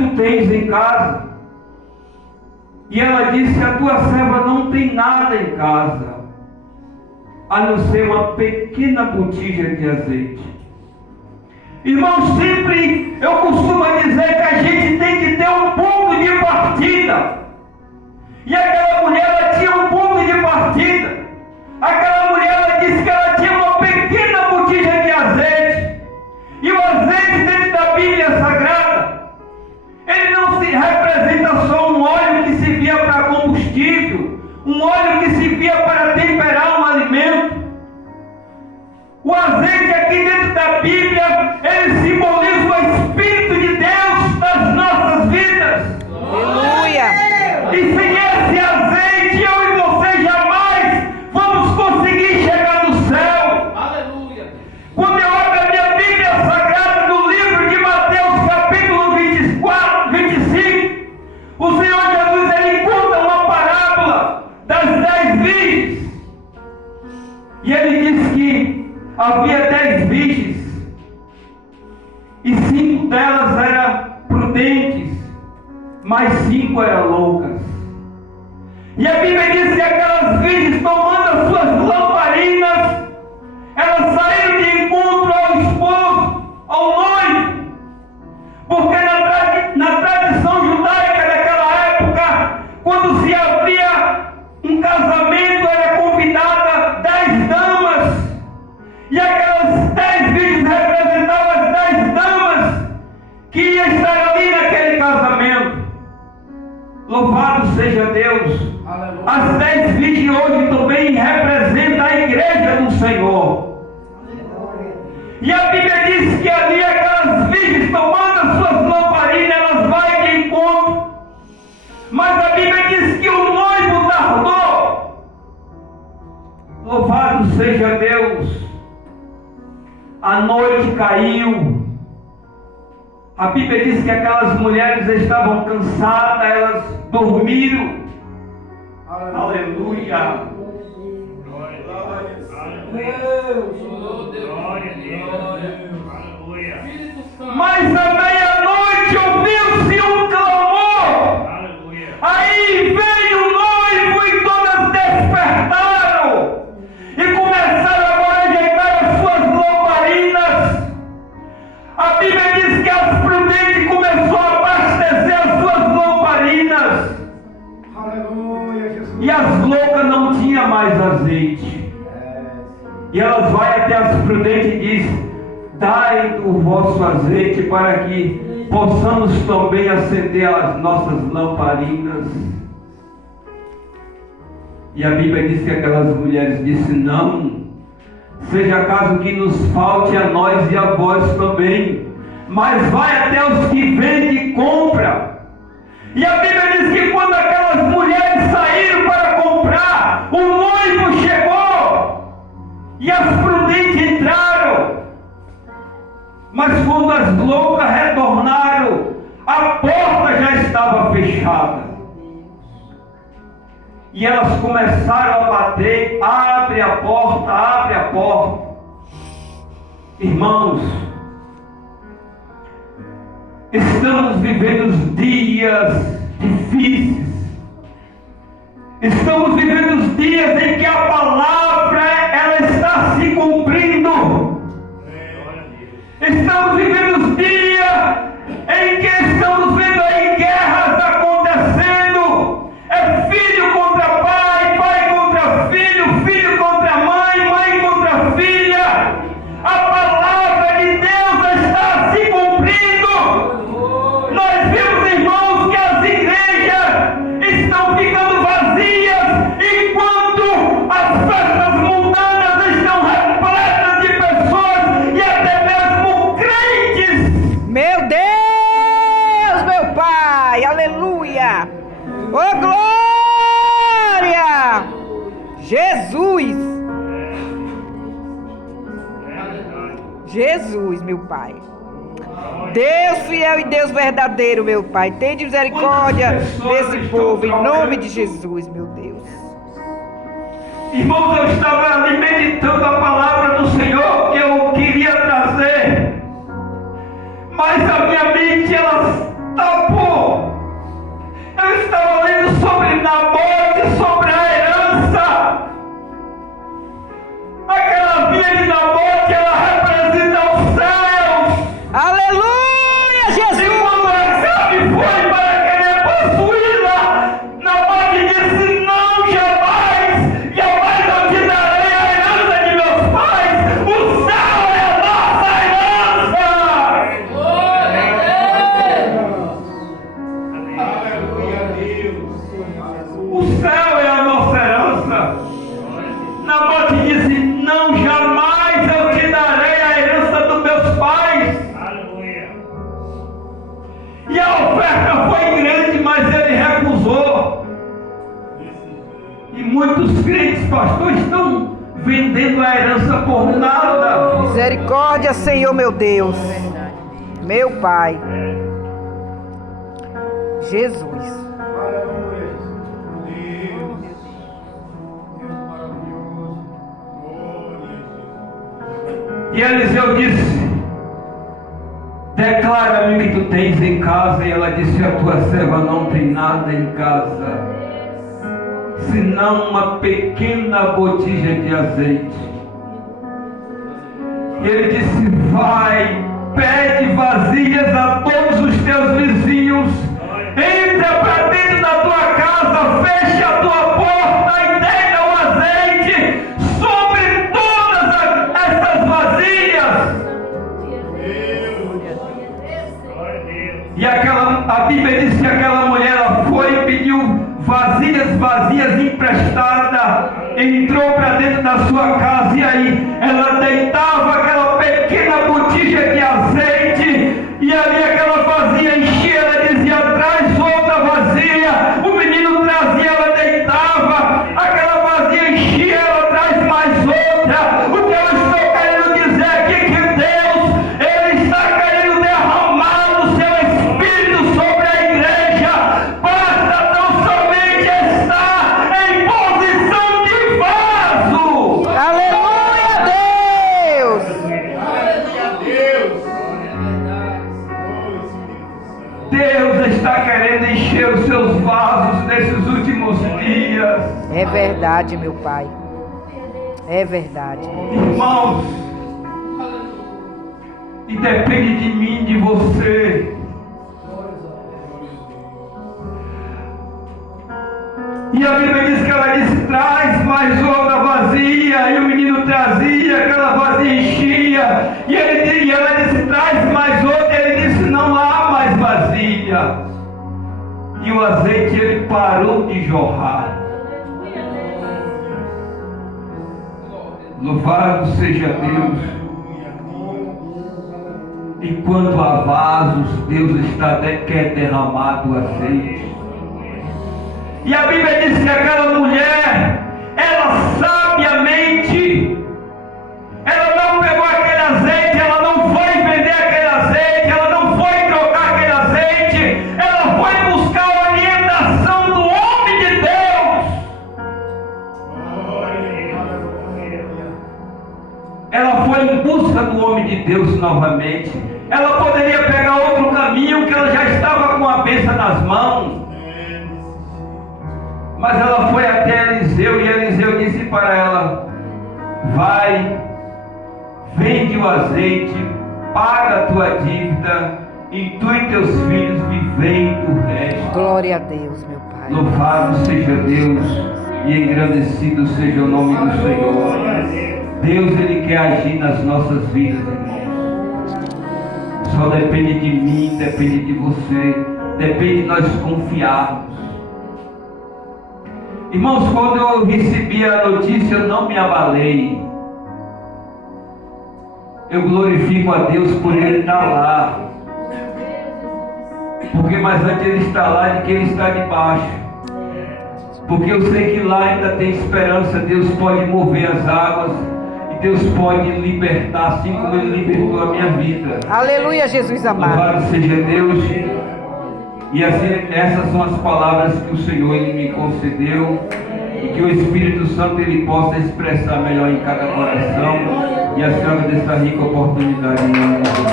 tu tens em casa? E ela disse: a tua serva não tem nada em casa, a não ser uma pequena botija de azeite. Irmãos, sempre eu costumo dizer que a gente tem que ter um ponto de partida. E aquela mulher, ela tinha um ponto de partida. Aquela mulher, ela disse que ela tinha uma pequena botija de azeite. E o azeite dentro da Bíblia Sagrada, ele não se representa só um óleo que se via para combustível, um óleo que se via para temperar um alimento. O azeite aqui dentro da Bíblia, ele simboliza o Espírito de Deus nas nossas vidas. Aleluia! E sem esse azeite, eu e você jamais vamos conseguir chegar no céu. Aleluia! Quando eu abro a minha Bíblia Sagrada no livro de Mateus, capítulo 24, 25, o Senhor Jesus, ele conta uma parábola das 10 virgens. E ele diz que havia 10 virgens, e 5 delas eram prudentes, mas 5 eram loucas. E a Bíblia diz que aquelas virgens, tomando as suas lamparinas, elas saíram de encontro ao esposo, ao noivo, porque na tradição judaica daquela época, quando se havia um casamento, era convidada 10 damas. E aquelas 10 virgens representavam as 10 damas que iam estar ali naquele casamento. Louvado seja Deus. Aleluia. As 10 virgens hoje também representam a igreja do Senhor. E a Bíblia diz que ali aquelas virgens, tomando as suas lamparinas, elas vão de encontro. Mas a Bíblia diz que o noivo tardou. Louvado seja Deus. A noite caiu. A Bíblia diz que aquelas mulheres estavam cansadas, elas dormiram. Aleluia. Mas à meia-noite ouviu-se um clamor. Aí veio o noivo e todas despertaram e começaram agora a ajeitar as suas lamparinas. A Bíblia diz que as prudentes começou a abastecer as suas lamparinas. Aleluia, Jesus. E as loucas não tinham mais azeite. E elas vão até as prudentes e dizem: dai o vosso azeite para que possamos também acender as nossas lamparinas. E a Bíblia diz que aquelas mulheres disseram: não, seja caso que nos falte a nós e a vós também, mas vai até os que vendem e compra. E a Bíblia diz que quando aquelas mulheres saíram para comprar, o noivo chegou e as prudentes entraram. Mas quando as loucas retornaram, a porta já estava fechada. E elas começaram a bater: abre a porta, abre a porta. Irmãos, estamos vivendo dias difíceis. Estamos vivendo dias em que a palavra ela está se cumprindo. Estamos vivendo dias em que estamos vendo aí guerras acontecendo. É filho contra pai, pai contra filho, filho contra mãe, mãe contra filha. A palavra de Deus está se cumprindo. Nós vimos, irmãos, que as igrejas estão ficando vazias, enquanto as festas mundanas estão repletas de pessoas e até mesmo crentes. Meu Deus, meu Pai, aleluia! Ô glória! Jesus! Jesus, meu Pai. Deus fiel e Deus verdadeiro, meu Pai. Tende misericórdia desse povo, em nome de Jesus, meu Deus. Irmãos, eu estava ali meditando a palavra do Senhor que eu queria trazer, mas a minha mente ela está pastores estão vendendo a herança por nada. Misericórdia, Senhor, meu Deus. Meu Pai. Jesus. Aleluia, Jesus. Deus maravilhoso. Glória a Jesus. E Eliseu disse: declara-me o que tu tens em casa. E ela disse: a tua serva não tem nada em casa, senão uma pequena botija de azeite. E ele disse: vai, pede vasilhas a todos os teus vizinhos, entra para dentro da tua casa, fecha a tua porta e deita o azeite sobre todas essas vasilhas. E a Bíblia diz que aquela mulher, ela foi e pediu vasilhas vazias emprestadas, entrou para dentro da sua casa, e aí ela deitava aquela pequena botija de azeite, e ali aquela vasilha enchia, ela dizia: traz outra vazia. O menino trazia, ela deitava, aquela vazia enchia, ela traz mais outra. O que eu estou querendo dizer aqui é que Deus, Ele está querendo derramar o seu Espírito sobre a igreja. Basta tão somente estar em posição de vaso. Aleluia, Deus. Aleluia, Deus. Deus está querendo encher os seus vasos nesses últimos dias. É verdade, meu Pai. É verdade. Irmãos, e depende de mim, de você. E a Bíblia diz que ela disse: traz mais outra vazia. E o menino trazia, aquela vazia enchia. E ela disse: traz mais outra. E ele disse: não há mais vazia. E o azeite, ele parou de jorrar. Louvado seja Deus. Enquanto há vasos, Deus quer derramar do azeite. E a Bíblia diz que aquela mulher, ela sabiamente, ela não pegou aquele azeite, ela não foi vender aquele azeite, ela não foi trocar aquele azeite, ela foi buscar a orientação do homem de Deus. Ela foi em busca do homem de Deus novamente. Ela poderia pegar outro caminho, que ela já estava com a bênção nas mãos. Mas ela foi até Eliseu, e Eliseu disse para ela: vai, vende o azeite, paga a tua dívida, e tu e teus filhos vivem do resto. Glória a Deus, meu Pai. Louvado seja Deus e engrandecido seja o nome do Senhor. Deus, Ele quer agir nas nossas vidas, irmãos. Só depende de mim, depende de você, depende de nós confiarmos. Irmãos, quando eu recebi a notícia, eu não me abalei. Eu glorifico a Deus por Ele estar lá. Porque mais antes Ele está lá do que Ele está debaixo. Porque eu sei que lá ainda tem esperança. Deus pode mover as águas. E Deus pode libertar, assim como Ele libertou a minha vida. Aleluia, Jesus amado. Louvado seja Deus. E assim, essas são as palavras que o Senhor Ele me concedeu, e que o Espírito Santo Ele possa expressar melhor em cada coração, e acima dessa rica oportunidade em nome de Jesus.